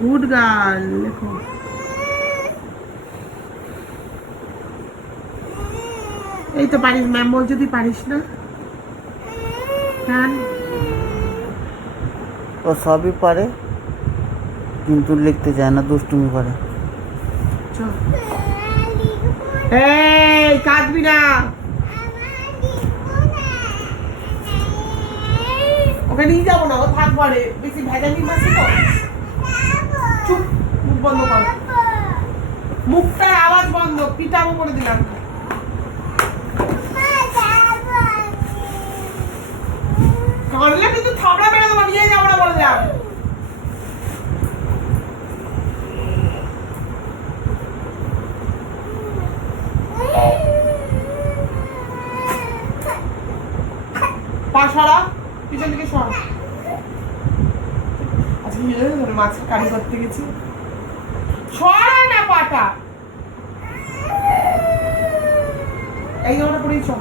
Good girl লেখো। এই তো পারিস, ম্যাম বল যদি পারিস না। ও সবই পারে কিন্তু লিখতে চায় না, দুষ্টুমি করে। এই কাঁদবি না, ওকে নিয়ে যাবো না, ও থাকবো। বেশি ভেজালি মাছি তো। চুপ, মুখ বন্ধ কর, মুখটার আওয়াজ বন্ধ, পিটাবো করে দিলাম। করলে কিন্তু থাবড়া মেরে দেবো, নিয়ে যাবো না বললাম। পা সরা, পিছন দিকে সর। আজকে মাছের কারি করতে গেছি, সরা না পাটা। এই জামাটা পরেই চল।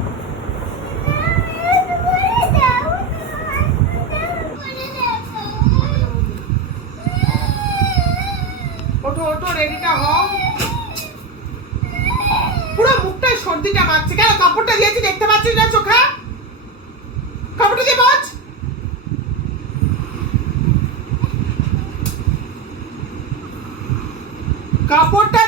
ওঠো ওঠো, রেডিটা হও। পুরো মুখটায় সর্দিটা মারছে কেন? কাপড়টা দিয়েছি দেখতে পাচ্ছিস না চোখে? কাপড়টা দিয়ে বাজ। কাপড়টা